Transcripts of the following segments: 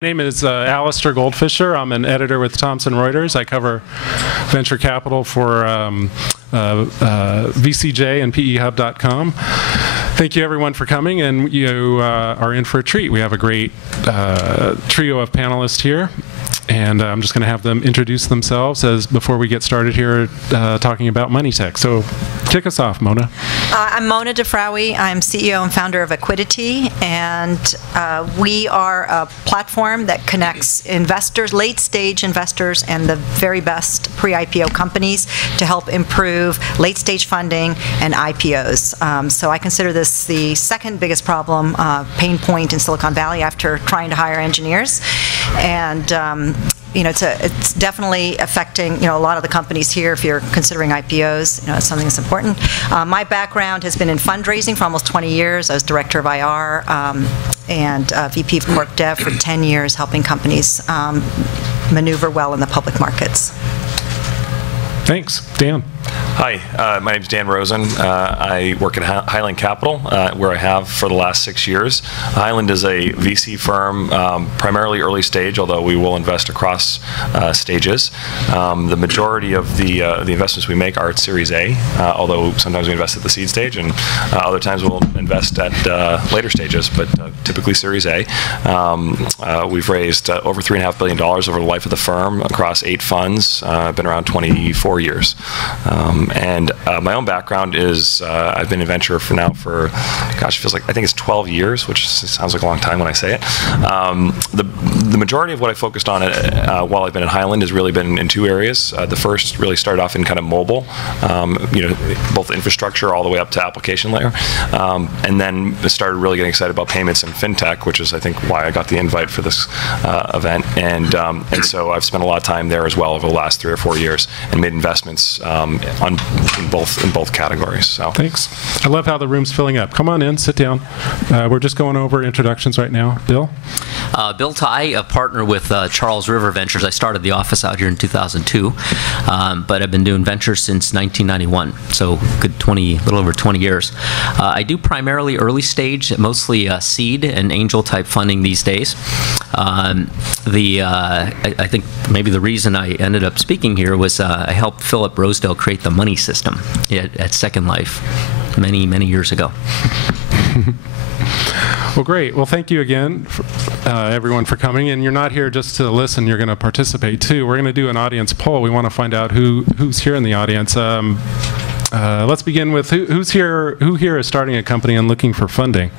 My name is Alistair Goldfisher. I'm an editor with Thomson Reuters. I cover venture capital for VCJ and PEHub.com. Thank you, everyone, for coming, and you are in for a treat. We have a great trio of panelists here, and I'm just going to have them introduce themselves before we get started here talking about money tech. So kick us off, Mona. I'm Mona DeFraui. I'm CEO and founder of Equidity, and we are a platform that connects investors, late-stage investors, and the very best pre-IPO companies to help improve late-stage funding and IPOs. So I consider this the second biggest problem, pain point in Silicon Valley after trying to hire engineers. And it's definitely affecting a lot of the companies here. If you're considering IPOs, it's something that's important. My background has been in fundraising for almost 20 years. I was director of IR and VP of Corp Dev for 10 years, helping companies maneuver well in the public markets. Thanks. Dan. Hi, my name is Dan Rosen. I work at Highland Capital, where I have for the last 6 years. Highland is a VC firm, primarily early stage, although we will invest across stages. The majority of the investments we make are at Series A, although sometimes we invest at the seed stage, and other times we'll invest at later stages, but typically Series A. We've raised over $3.5 billion over the life of the firm across 8 funds. I've been around 24 years. And my own background is I've been in venture for, gosh, it feels like, I think it's 12 years, which sounds like a long time when I say it. The majority of what I focused on while I've been at Highland has really been in 2 areas. The first really started off in kind of mobile, both infrastructure all the way up to application layer. And then started really getting excited about payments and fintech, which is, I think, why I got the invite for this event. And so I've spent a lot of time there as well over the last 3 or 4 years and made investments in both categories. So thanks. I love how the room's filling up. Come on in, sit down. We're just going over introductions right now. Bill? Bill Ty, a partner with Charles River Ventures. I started the office out here in 2002, but I've been doing ventures since 1991, so a little over 20 years. I do primarily early stage, mostly seed and angel type funding these days. I think maybe the reason I ended up speaking here was I helped Philip Rosedale create the money system at Second Life many, many years ago. Well, great. Well, thank you again, everyone, for coming. And you're not here just to listen. You're going to participate, too. We're going to do an audience poll. We want to find out who's here in the audience. Let's begin with who here is starting a company and looking for funding?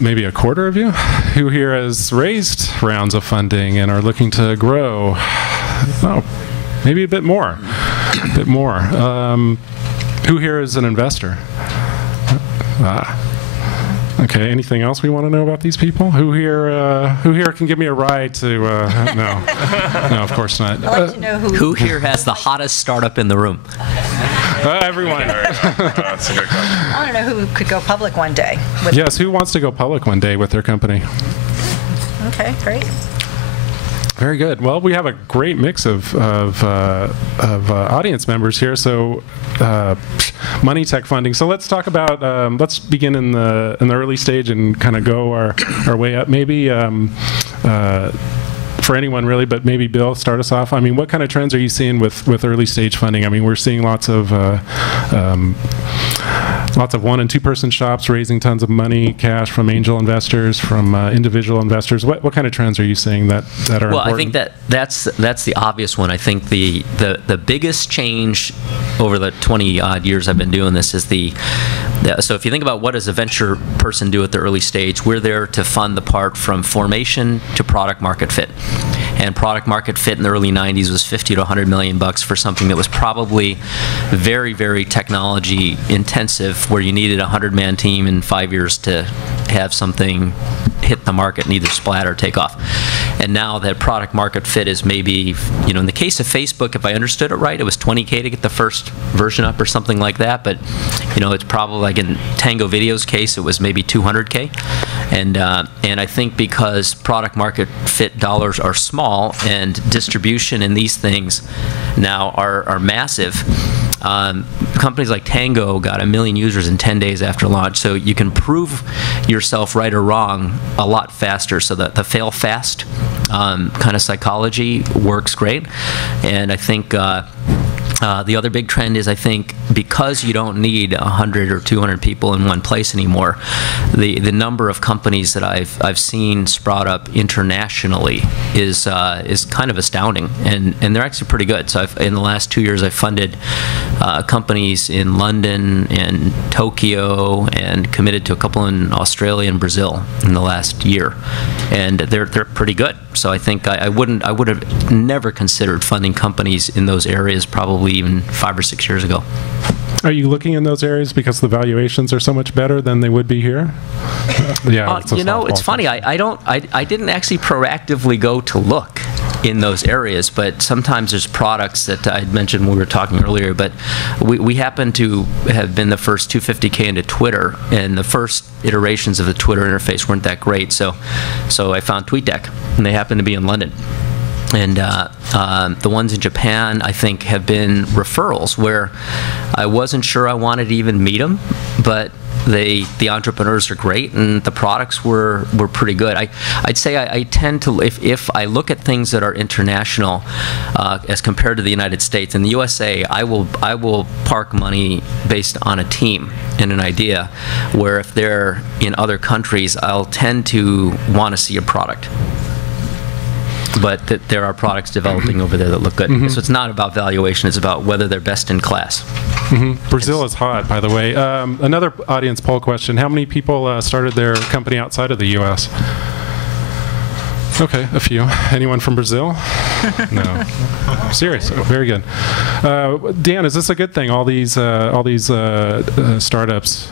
Maybe a quarter of you. Who here has raised rounds of funding and are looking to grow? Oh, maybe a bit more. Who here is an investor? Okay. Anything else we want to know about these people? Who here can give me a ride to? No, of course not. I'd like to know who here has the hottest startup in the room? Everyone. That's a good question. I want to know who could go public one day. Yes. Who wants to go public one day with their company? Okay. Great. Very good. Well, we have a great mix of audience members here. So, money tech funding. So let's talk about. Let's begin in the early stage and kind of go our way up. Maybe for anyone really, but maybe Bill, start us off. I mean, what kind of trends are you seeing with early stage funding? I mean, we're seeing lots of 1- and 2-person shops raising tons of money, cash from angel investors, from individual investors. What kind of trends are you seeing that are important? Well, I think that's the obvious one. I think the biggest change over the 20-odd years I've been doing this is so if you think about what does a venture person do at the early stage, we're there to fund the part from formation to product market fit. And product market fit in the early 90s was $50 to $100 million for something that was probably very, very technology intensive, where you needed a 100-man team in 5 years to have something hit the market and either splat or take off. And now that product market fit is maybe, in the case of Facebook, if I understood it right, it was $20K to get the first version up or something like that. But, it's probably like in Tango Video's case, it was maybe $200K. And I think because product market fit dollars are small and distribution in these things now are massive, companies like Tango got 1 million users in 10 days after launch, so you can prove yourself right or wrong a lot faster. So the fail fast kind of psychology works great. And I think the other big trend is, I think, because you don't need 100 or 200 people in one place anymore, the number of companies that I've seen sprout up internationally is kind of astounding, and they're actually pretty good. So in the last 2 years, I've funded companies in London and Tokyo, and committed to a couple in Australia and Brazil in the last year, and they're pretty good. So I think I would have never considered funding companies in those areas probably even 5 or 6 years ago. Are you looking in those areas because the valuations are so much better than they would be here? Yeah, you know, it's funny. I didn't actually proactively go to look in those areas, but sometimes there's products that I mentioned when we were talking earlier, but we happen to have been the first 250K into Twitter, and the first iterations of the Twitter interface weren't that great, so I found TweetDeck, and they happen to be in London. And the ones in Japan, I think, have been referrals where I wasn't sure I wanted to even meet them, but the entrepreneurs are great, and the products were pretty good. I'd say I tend to, if I look at things that are international as compared to the United States, in the USA, I will park money based on a team and an idea, where if they're in other countries, I'll tend to want to see a product. But there are products developing over there that look good. So it's not about valuation, it's about whether they're best in class. Brazil is hot, by the way. Another audience poll question: how many people started their company outside of the U.S.? Okay, a few. Anyone from Brazil? No. Serious. Oh, very good. Dan, is this a good thing? All these startups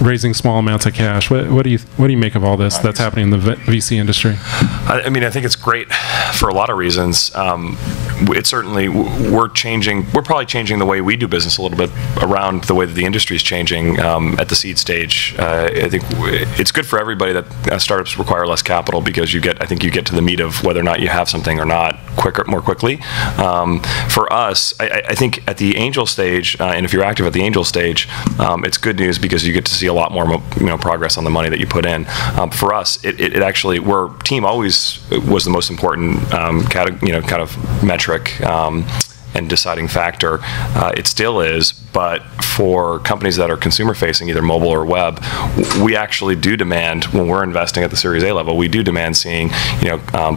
raising small amounts of cash. What do you make of all this that's happening in the VC industry? I mean, I think it's great for a lot of reasons. It certainly, we're probably changing the way we do business a little bit around the way that the industry is changing at the seed stage. I think it's good for everybody that startups require less capital, because I think you get to the meat of whether or not you have something or not more quickly. For us, I think at the angel stage, and if you're active at the angel stage, it's good news because you get to see a lot more progress on the money that you put in. For us, it actually, team always was the most important kind of metric and deciding factor. It still is, but for companies that are consumer facing, either mobile or web, we actually do demand, when we're investing at the Series A level, we do demand seeing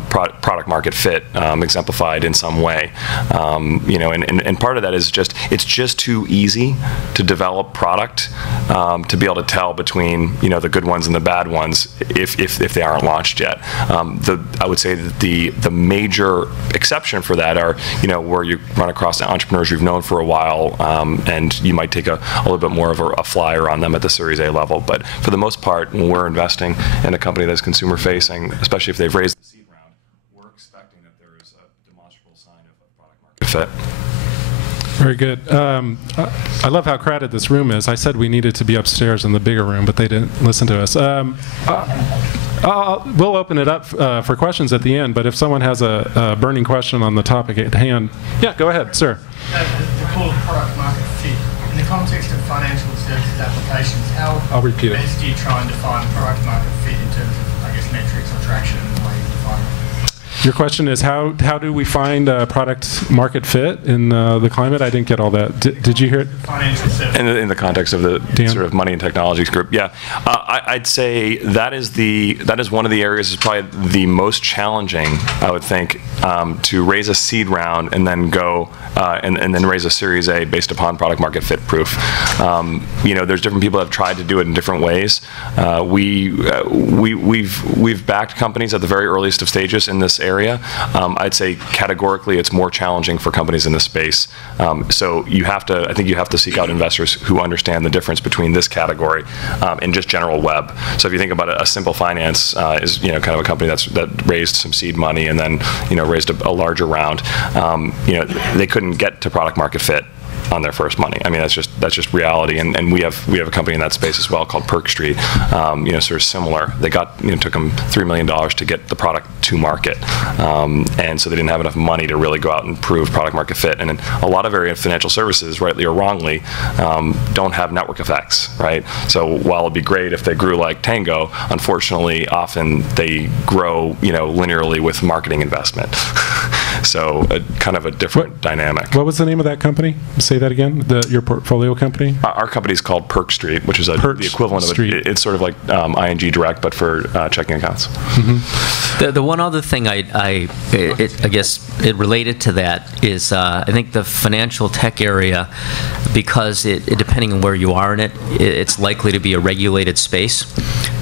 product market fit exemplified in some way. And part of that is it's just too easy to develop product to be able to tell between the good ones and the bad ones if they aren't launched yet. I would say that the major exception for that are where you run across entrepreneurs you've known for a while, and you might take a little bit more of a flyer on them at the Series A level. But for the most part, when we're investing in a company that's consumer facing, especially if they've raised the seed round, we're expecting that there is a demonstrable sign of a product market fit. Very good. I love how crowded this room is. I said we needed to be upstairs in the bigger room, but they didn't listen to us. We'll open it up for questions at the end, but if someone has a burning question on the topic at hand, yeah, go ahead, sir. The core product market fit. In the context of financial services applications, how best do you try and define product market fit in terms of, I guess, metrics or traction and the way you define it? Your question is how do we find product market fit in the climate? I didn't get all that. Did you hear it? Financial services. In the context of the sort of money and technologies group, yeah, I'd say that is one of the areas is probably the most challenging, I would think, to raise a seed round and then go and then raise a Series A based upon product market fit proof. There's different people that have tried to do it in different ways. We've backed companies at the very earliest of stages in this area. I'd say categorically it's more challenging for companies in this space. So I think you have to seek out investors who understand the difference between this category and just general web. So if you think about a Simple Finance is kind of a company that raised some seed money and then raised a larger round. They couldn't get to product market fit on their first money. I mean, that's just reality. And we have a company in that space as well called Perk Street, sort of similar. They took them $3 million to get the product to market, and so they didn't have enough money to really go out and prove product market fit. And a lot of area financial services, rightly or wrongly, don't have network effects, right? So while it'd be great if they grew like Tango, unfortunately, often they grow, linearly with marketing investment. So kind of a different dynamic. What was the name of that company? Say that again. Your portfolio company? Our company is called Perk Street, which is the equivalent of it's sort of like ING Direct, but for checking accounts. Mm-hmm. The one other thing I guess it related to that is I think the financial tech area, because depending on where you are in it, it's likely to be a regulated space.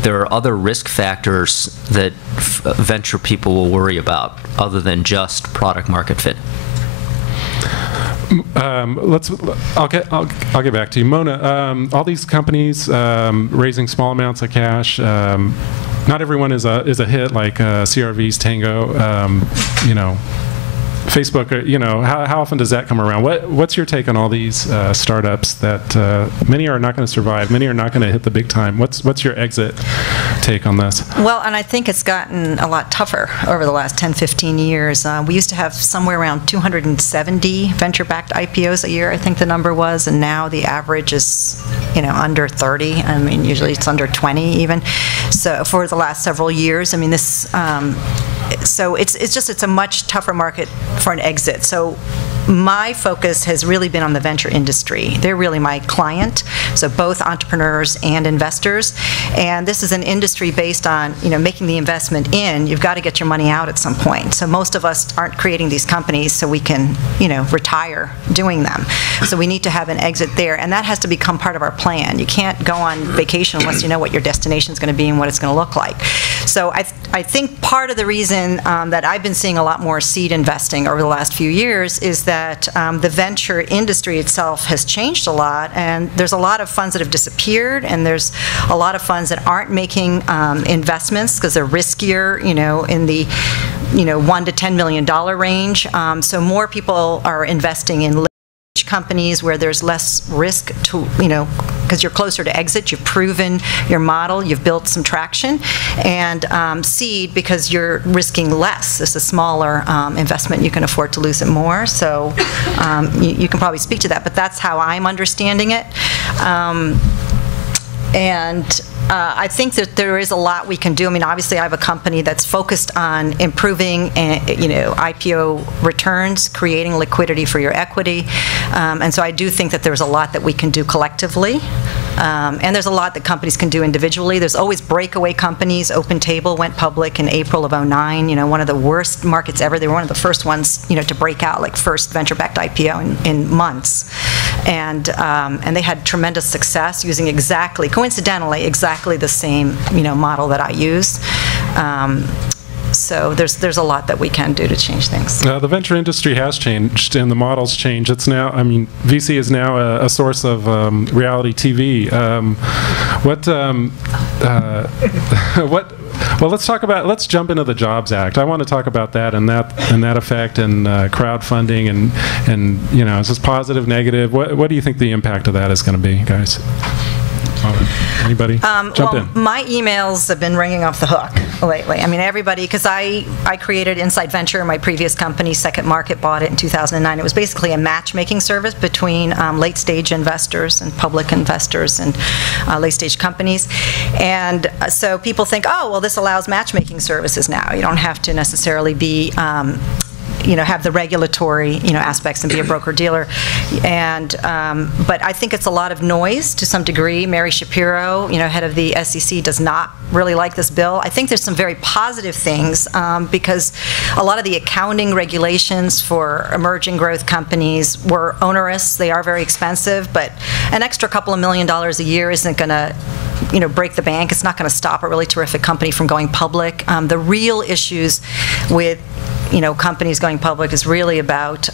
There are other risk factors that venture people will worry about other than just product market fit. I'll get back to you, Mona. All these companies raising small amounts of cash. Not everyone is a hit like CRV's Tango. Facebook, how often does that come around? What's your take on all these startups that many are not going to survive, many are not going to hit the big time? What's your exit take on this? Well, and I think it's gotten a lot tougher over the last 10, 15 years. We used to have somewhere around 270 venture-backed IPOs a year, I think the number was, and now the average is, under 30. I mean, usually it's under 20 even. So for the last several years, I mean, this. So it's a much tougher market for an exit. So my focus has really been on the venture industry. They're really my client, so both entrepreneurs and investors. And this is an industry based on, making the investment in. You've got to get your money out at some point. So most of us aren't creating these companies so we can, retire doing them. So we need to have an exit there, and that has to become part of our plan. You can't go on vacation unless you know what your destination is going to be and what it's going to look like. So I think part of the reason that I've been seeing a lot more seed investing over the last few years is that the venture industry itself has changed a lot, and there's a lot of funds that have disappeared, and there's a lot of funds that aren't making investments because they're riskier, in the $1 to $10 million range. So more people are investing in companies where there's less risk to, because you're closer to exit, you've proven your model, you've built some traction, and seed because you're risking less. It's a smaller investment, you can afford to lose it more. So you can probably speak to that, but that's how I'm understanding it. I think that there is a lot we can do. I mean, obviously, I have a company that's focused on improving, IPO returns, creating liquidity for your equity, and so I do think that there's a lot that we can do collectively, and there's a lot that companies can do individually. There's always breakaway companies. OpenTable went public in April of '09. One of the worst markets ever. They were one of the first ones, to break out, like first venture-backed IPO in months, and they had tremendous success using coincidentally exactly the same model that I use. So there's a lot that we can do to change things. The venture industry has changed, and the model's changed. It's now, VC is now a source of reality TV. Well, let's jump into the Jobs Act. I want to talk about that and that effect and crowdfunding and is this positive, negative? What do you think the impact of that is going to be, guys? Anybody? Jump in. My emails have been ringing off the hook lately. I mean, everybody, because I created Inside Venture, my previous company, Second Market, bought it in 2009. It was basically a matchmaking service between late-stage investors and public investors and late-stage companies. And so people think, oh, well, this allows matchmaking services now. You don't have to necessarily be have the regulatory, aspects and be a broker-dealer. And, but I think it's a lot of noise to some degree. Mary Shapiro, head of the SEC, does not really like this bill. I think there's some very positive things because a lot of the accounting regulations for emerging growth companies were onerous. They are very expensive, but an extra couple of $1 million a year isn't going to break the bank. It's not going to stop a really terrific company from going public. The real issues with companies going public is really about,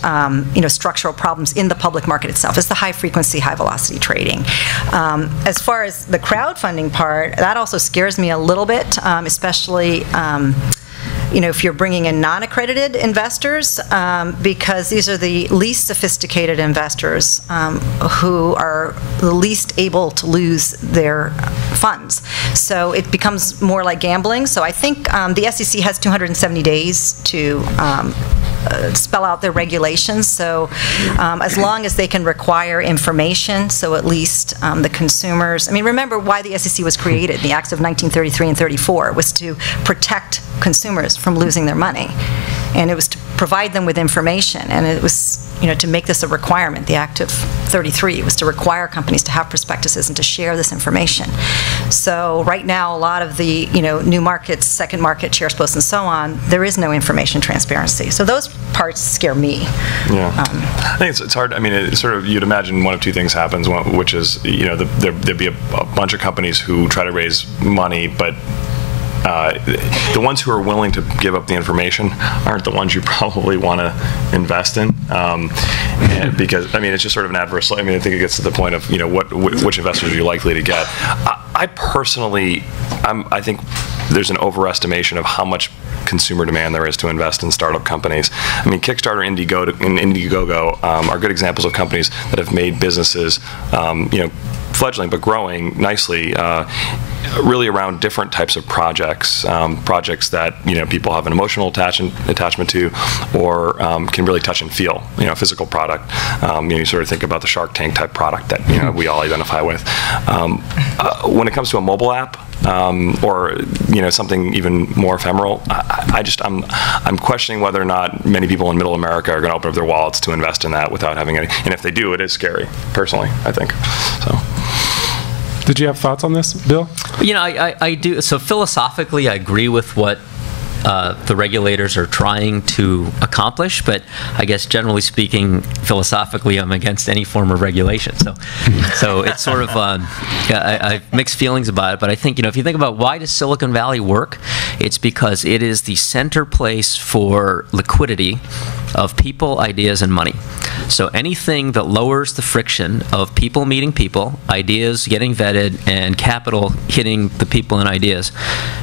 structural problems in the public market itself. It's the high-frequency, high-velocity trading. As far as the crowdfunding part, that also scares me a little bit, especially if you're bringing in non-accredited investors, because these are the least sophisticated investors who are the least able to lose their funds. So it becomes more like gambling. So I think the SEC has 270 days to spell out their regulations. So as long as they can require information, so at least the consumers, remember why the SEC was created. The Acts of 1933 and 34 was to protect consumers from losing their money. And it was to provide them with information. And it was, to make this a requirement. The Act of 33 was to require companies to have prospectuses and to share this information. So right now, a lot of the, new markets, second market, shares posts, and so on, there is no information transparency. So those parts scare me. Yeah. I think it's hard. It's sort of, you'd imagine one of two things happens, which is, there'd be a bunch of companies who try to raise money, but the ones who are willing to give up the information aren't the ones you probably want to invest in, because it's just sort of an adverse. I think it gets to the point of which investors are you likely to get. I personally, I think there's an overestimation of how much consumer demand there is to invest in startup companies. Kickstarter and Indiegogo are good examples of companies that have made businesses, fledgling but growing nicely, really around different types of projects, projects that people have an emotional attachment to, or can really touch and feel, a physical product. You sort of think about the Shark Tank type product that we all identify with. When it comes to a mobile app, or something even more ephemeral, I'm questioning whether or not many people in Middle America are going to open up their wallets to invest in that without having any. And if they do, it is scary. Personally, I think so. Did you have thoughts on this, Bill? I do. So philosophically, I agree with what the regulators are trying to accomplish, but I guess generally speaking, philosophically, I'm against any form of regulation. So it's sort of, I have mixed feelings about it, but I think, if you think about why does Silicon Valley work, it's because it is the center place for liquidity of people, ideas, and money. So anything that lowers the friction of people meeting people, ideas getting vetted, and capital hitting the people and ideas,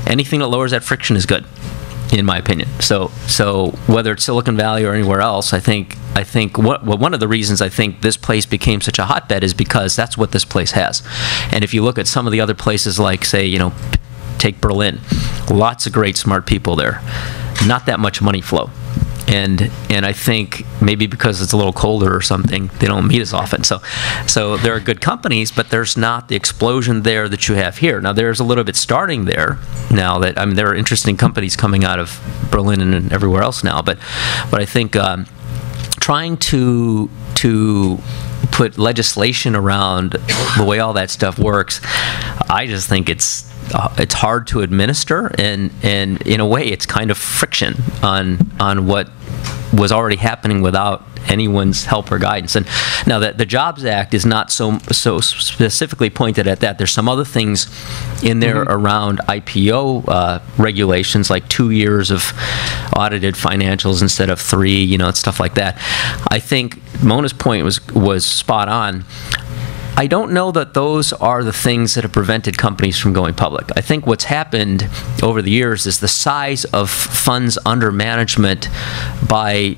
anything that lowers that friction is good, in my opinion. So whether it's Silicon Valley or anywhere else, I think one of the reasons I think this place became such a hotbed is because that's what this place has. And if you look at some of the other places, like say, take Berlin, lots of great smart people there, not that much money flow. And I think maybe because it's a little colder or something, they don't meet as often. So there are good companies, but there's not the explosion there that you have here. Now there's a little bit starting there. Now that there are interesting companies coming out of Berlin and everywhere else now. But I think trying to put legislation around the way all that stuff works, I just think it's hard to administer, and in a way it's kind of friction on what was already happening without anyone's help or guidance. And now that the Jobs Act is not so specifically pointed at that. There's some other things in there around IPO regulations, like 2 years of audited financials instead of 3, and stuff like that. I think Mona's point was spot on. I don't know that those are the things that have prevented companies from going public. I think what's happened over the years is the size of funds under management by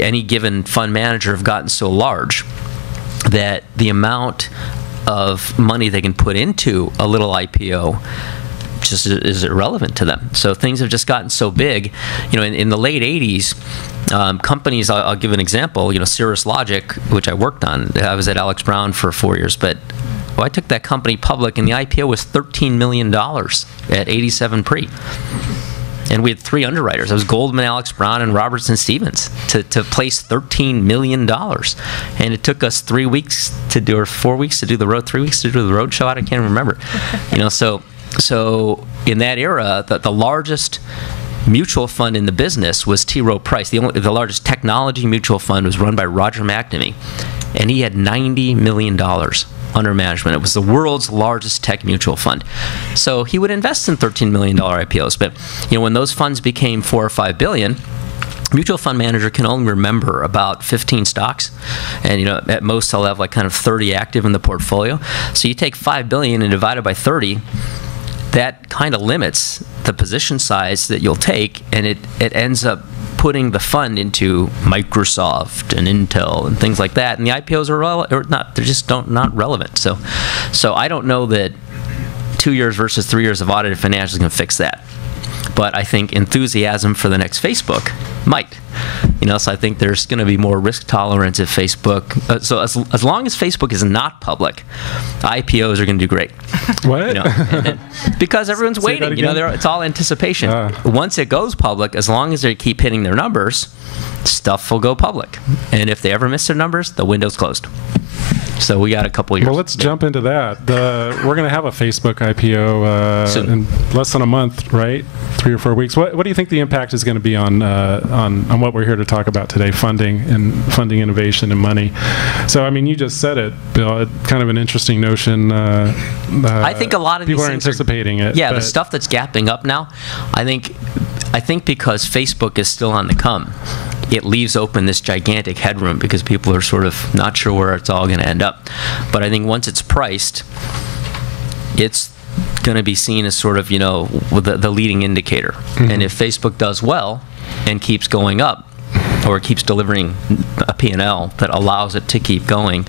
any given fund manager have gotten so large that the amount of money they can put into a little IPO just is irrelevant to them. So things have just gotten so big. In the late 80s, companies, I'll give an example, Cirrus Logic, which I worked on. I was at Alex Brown for 4 years, but I took that company public, and the IPO was $13 million at 87 pre. And we had 3 underwriters. It was Goldman, Alex Brown, and Robertson Stevens to place $13 million. And it took us 3 weeks to do, or 4 weeks to do the road, 3 weeks to do the road show. I can't remember. So in that era, the largest mutual fund in the business was T. Rowe Price. The largest technology mutual fund was run by Roger McNamee, and he had $90 million under management. It was the world's largest tech mutual fund. So he would invest in $13 million IPOs. But when those funds became $4 or $5 billion, mutual fund manager can only remember about 15 stocks, and at most they'll have like kind of 30 active in the portfolio. So you take $5 billion and divide it by 30. That kind of limits the position size that you'll take, and it ends up putting the fund into Microsoft and Intel and things like that, and the IPOs are not, they're just not relevant. So I don't know that 2 years versus 3 years of audited financials is going to fix that. But I think enthusiasm for the next Facebook might. So I think there's going to be more risk tolerance if Facebook. So as long as Facebook is not public, IPOs are going to do great. What? Because everyone's Say that waiting. again? It's all anticipation. Once it goes public, as long as they keep hitting their numbers, stuff will go public. And if they ever miss their numbers, the window's closed. So we got a couple years. Well, let's jump into that. We're going to have a Facebook IPO in less than a month, right? 3 or 4 weeks. What do you think the impact is going to be on what we're here to talk about today, funding innovation and money? So, I mean, you just said it, Bill. Kind of an interesting notion. I think a lot of people these are things anticipating it. Yeah, the stuff that's gapping up now, I think because Facebook is still on the come, it leaves open this gigantic headroom because people are sort of not sure where it's all going to end up. But I think once it's priced, it's going to be seen as sort of, the leading indicator. Mm-hmm. And if Facebook does well and keeps going up, or keeps delivering a P&L that allows it to keep going,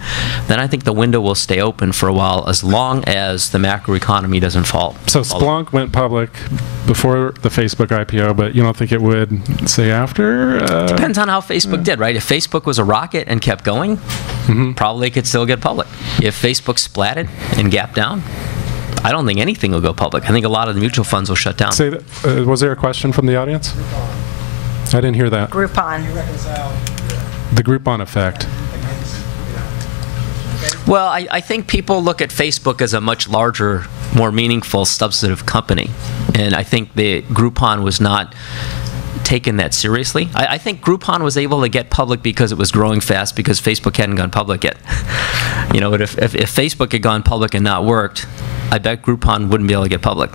then I think the window will stay open for a while as long as the macroeconomy doesn't fall. So Splunk went public before the Facebook IPO, but you don't think it would, say, after? Depends on how Facebook did, right? If Facebook was a rocket and kept going, probably it could still get public. If Facebook splatted and gapped down, I don't think anything will go public. I think a lot of the mutual funds will shut down. Say that, was there a question from the audience? I didn't hear that. Groupon. The Groupon effect. Well, I think people look at Facebook as a much larger, more meaningful, substantive company. And I think the Groupon was not taken that seriously. I think Groupon was able to get public because it was growing fast because Facebook hadn't gone public yet. But if Facebook had gone public and not worked, I bet Groupon wouldn't be able to get public.